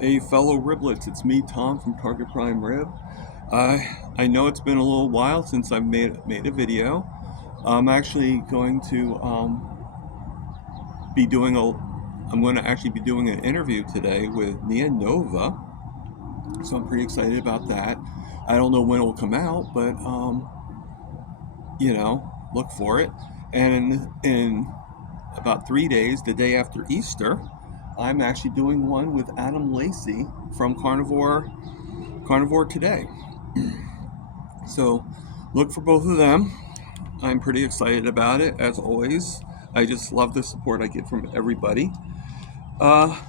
Hey fellow riblets, it's me Tom from Target Prime Rib. I know it's been a little while since I've made a video. I'm actually going to be doing a I'm going to actually be doing an interview today with Nia Nova, so I'm pretty excited about that. I don't know when it will come out, but look for it. And in about 3 days, the day after Easter, I'm actually doing one with Adam Lacey from Carnivore Today. So look for both of them. I'm pretty excited about it, as always. I just love the support I get from everybody. Uh,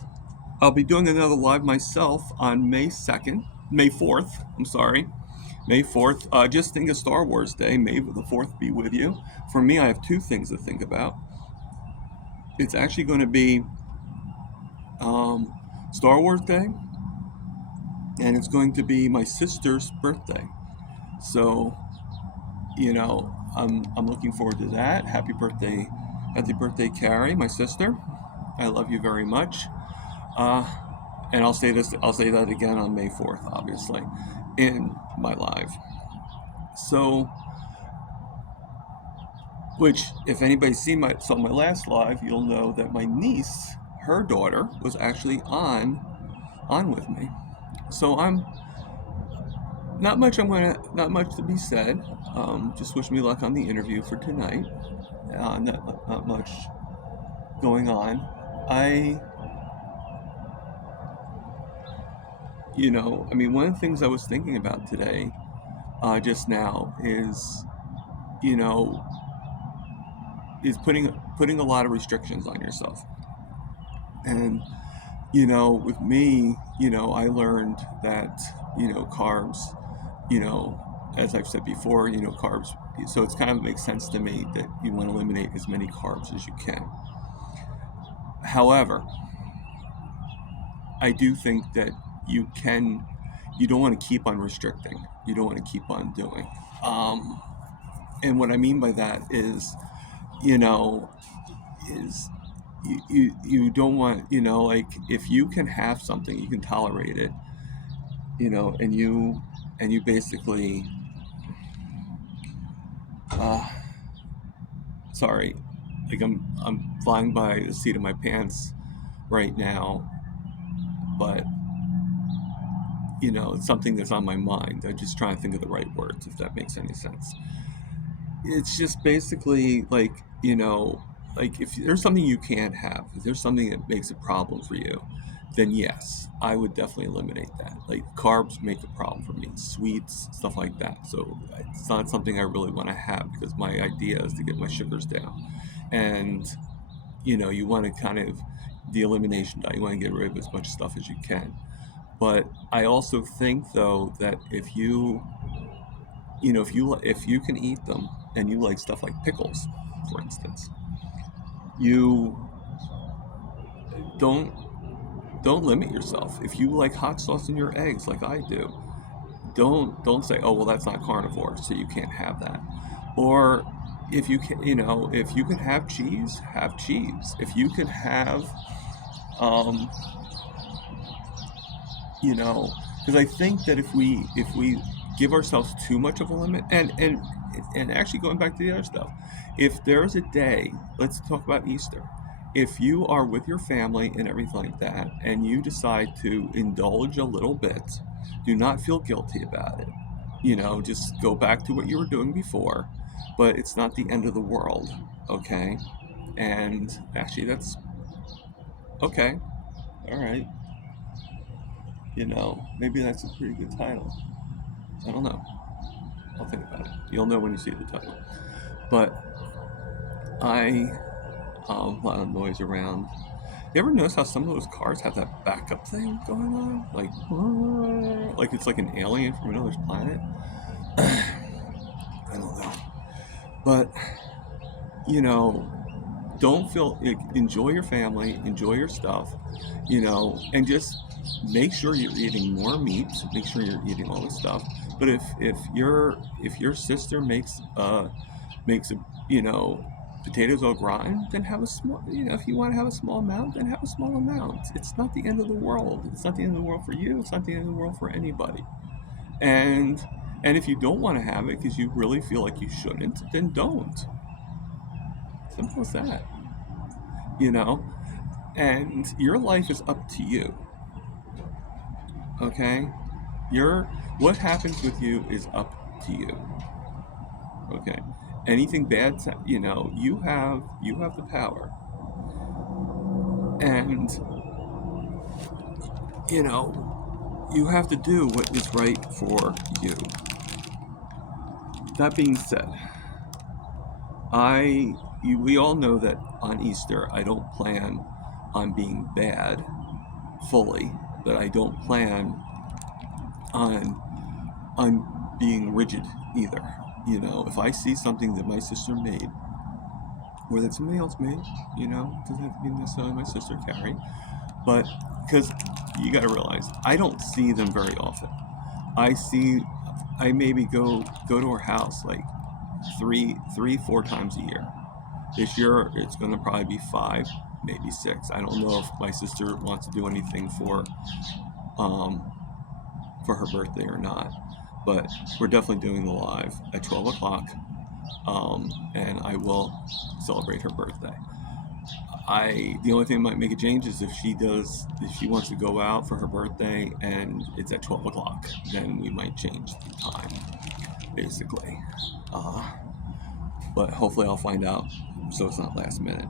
I'll be doing another live myself on May 4th, I'm sorry, May 4th. Just think of Star Wars Day. May the 4th be with you. For me, I have two things to think about. It's actually going to be um, Star Wars Day, and it's going to be my sister's birthday. So I'm looking forward to that. Happy birthday, Carrie, my sister. I love you very much. Uh, and I'll say that again on May 4th, obviously, in my live. So, which, if anybody saw my last live, you'll know that my niece, her daughter, was actually on with me. So not much to be said. Just wish me luck on the interview for tonight. Not much going on. I, one of the things I was thinking about today, just now, you know, is putting a lot of restrictions on yourself. And with me, I learned that carbs, as I've said before, carbs. So it's kind of makes sense to me that you want to eliminate as many carbs as you can. However, I do think that you don't want to keep on restricting. You don't want to keep on doing. Um, and what I mean by that is, you know, is you don't want, like if you can have something, you can tolerate it, and you basically, uh, sorry, like I'm flying by the seat of my pants right now, but it's something that's on my mind. I'm just trying to think of the right words, if that makes any sense. It's just basically like, like if there's something you can't have, if there's something that makes a problem for you, then yes, I would definitely eliminate that. Like carbs make a problem for me, sweets, stuff like that. So it's not something I really want to have because my idea is to get my sugars down. And, you want to kind of the elimination diet, you want to get rid of as much stuff as you can. But I also think though that if you can eat them and you like stuff like pickles, for instance, you don't don't limit yourself. If you like hot sauce in your eggs like I do, don't say, oh well, that's not carnivore, so you can't have that. Or if you can, if you can have cheese, have cheese. If you can have, um, because I think that if we give ourselves too much of a limit, and actually going back to the other stuff, if there's a day, let's talk about Easter. If you are with your family and everything like that, and you decide to indulge a little bit, do not feel guilty about it. Just go back to what you were doing before, but it's not the end of the world, okay? And actually, that's okay. All right. Maybe that's a pretty good title. I don't know. I'll think about it. You'll know when you see the title. But I, a lot of noise around. You ever notice how some of those cars have that backup thing going on? Like it's like an alien from another planet? I don't know. But, you know, don't feel, enjoy your family, enjoy your stuff, and just make sure you're eating more meat, make sure you're eating all this stuff. But if your sister makes a, you know potatoes au gratin, then have a small, if you want to have a small amount, then have a small amount. It's not the end of the world. It's not the end of the world for you. It's not the end of the world for anybody. And and if you don't want to have it because you really feel like you shouldn't, then don't. Simple as that. You know? And your life is up to you. Okay? Your what happens with you is up to you. Okay? Anything bad, you have the power. And you have to do what is right for you. That being said, we all know that on Easter I don't plan on being bad fully, but I don't plan on being rigid either. If I see something that my sister made or that somebody else made, it doesn't have to be necessarily my sister Carrie, but because you got to realize I don't see them very often. I maybe go to her house like three, 4 times a year. This year it's going to probably be 5, maybe 6. I don't know if my sister wants to do anything for her birthday or not, but we're definitely doing the live at 12 o'clock, and I will celebrate her birthday. The only thing that might make a change is if she wants to go out for her birthday and it's at 12 o'clock, then we might change the time, basically. But hopefully I'll find out so it's not last minute.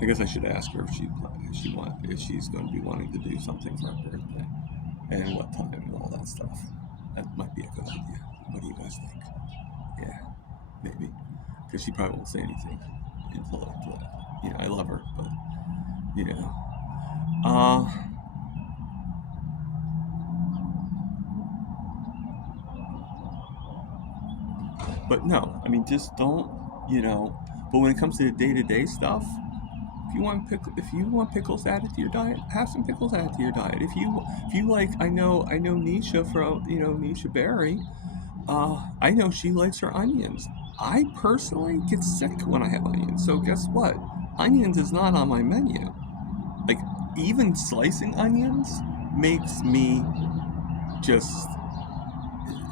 I guess I should ask her if she's going to be wanting to do something for her birthday and what time and all that stuff. That might be a good idea. What do you guys think? Yeah, maybe, because she probably won't say anything until after that. I love her, but but no, I mean, just don't, but when it comes to the day-to-day stuff, if you want pickles added to your diet, have some pickles added to your diet. If you like, I know Nisha from Nisha Berry. I know she likes her onions. I personally get sick when I have onions. So guess what? Onions is not on my menu. Like, even slicing onions makes me just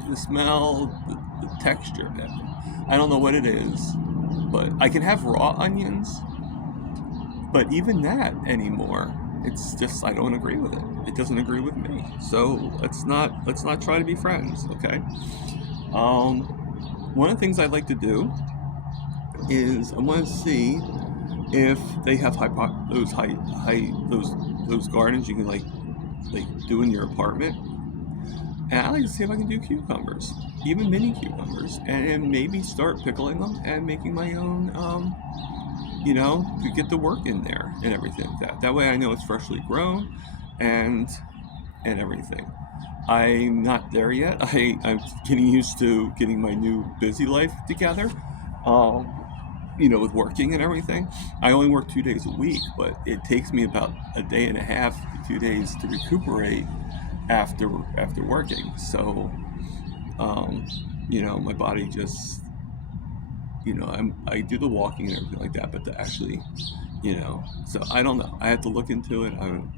the smell, the texture. I don't know what it is, but I can have raw onions. But even that anymore, it's just I don't agree with it. It doesn't agree with me. So let's not try to be friends, okay? One of the things I like to do is I want to see if they have those gardens you can like do in your apartment. And I like to see if I can do cucumbers, even mini cucumbers, and maybe start pickling them and making my own. To get the work in there and everything like that. That way I know it's freshly grown and everything. I'm not there yet. I'm getting used to getting my new busy life together, with working and everything. I only work 2 days a week, but it takes me about a day and a half to 2 days to recuperate after working. So, my body just I do the walking and everything like that, but to actually, so I don't know. I have to look into it, and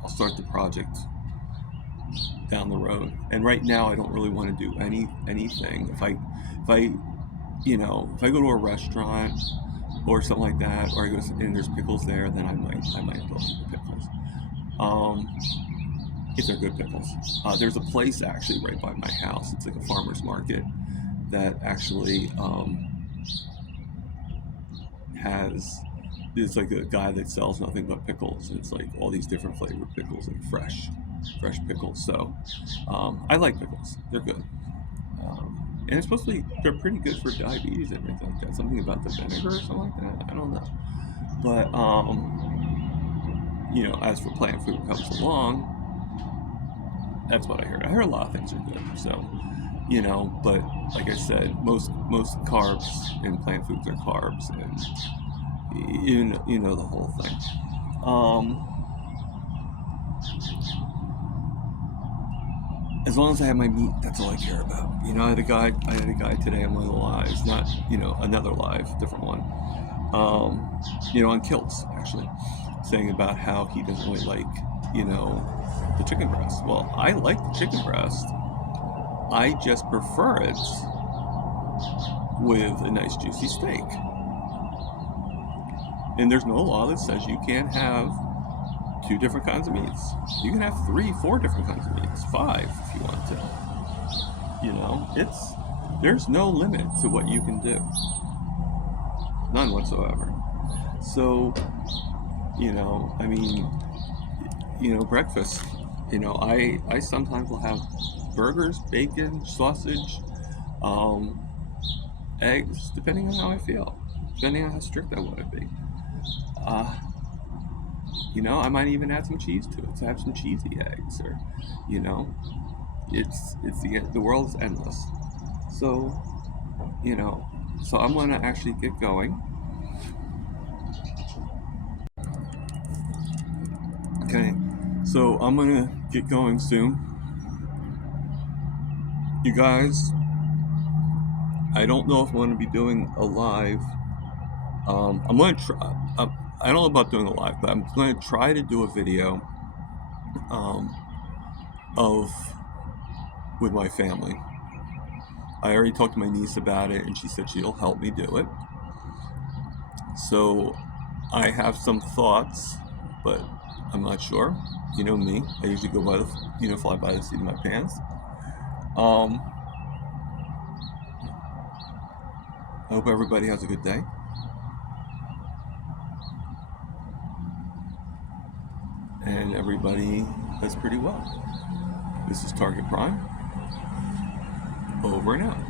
I'll start the project down the road. And right now, I don't really want to do anything. If I go to a restaurant or something like that, or I go and there's pickles there, then I might go eat the pickles. If they're good pickles. There's a place actually right by my house. It's like a farmer's market that actually it's like a guy that sells nothing but pickles. It's like all these different flavored pickles, like fresh pickles. So I like pickles. They're good. And they're pretty good for diabetes and everything like that. Something about the vinegar or something like that. I don't know. But as for plant food comes along, that's what I heard. I heard a lot of things are good. So but like I said, most carbs in plant foods are carbs, and the whole thing. as long as I have my meat, that's all I care about. You know, I had a guy today on one of the lives, not, you know, another live, different one. You know, on kilts, actually, saying about how he doesn't really like, you know, the chicken breast. Well, I like the chicken breast. I just prefer it with a nice juicy steak. And there's no law that says you can't have two different kinds of meats. You can have 3, 4 different kinds of meats, 5 if you want to. You know, there's no limit to what you can do. None whatsoever. So, you know, I mean, you know, breakfast, you know, I sometimes will have burgers, bacon, sausage, um, eggs, depending on how I feel, depending on how strict I want to be. Uh, you know, I might even add some cheese to it, to have some cheesy eggs, or, you know, it's the world is endless. So, you know, so I'm gonna actually get going. Okay, so I'm gonna get going soon. You guys, I don't know if I'm gonna be doing a live. I'm gonna try. I don't know about doing a live, but I'm gonna try to do a video um, of with my family. I already talked to my niece about it, and she said she'll help me do it. So I have some thoughts, but I'm not sure. You know me. I usually go by the, you know, fly by the seat of my pants. Um, I hope everybody has a good day. And everybody does pretty well. This is Target Prime. Over and out.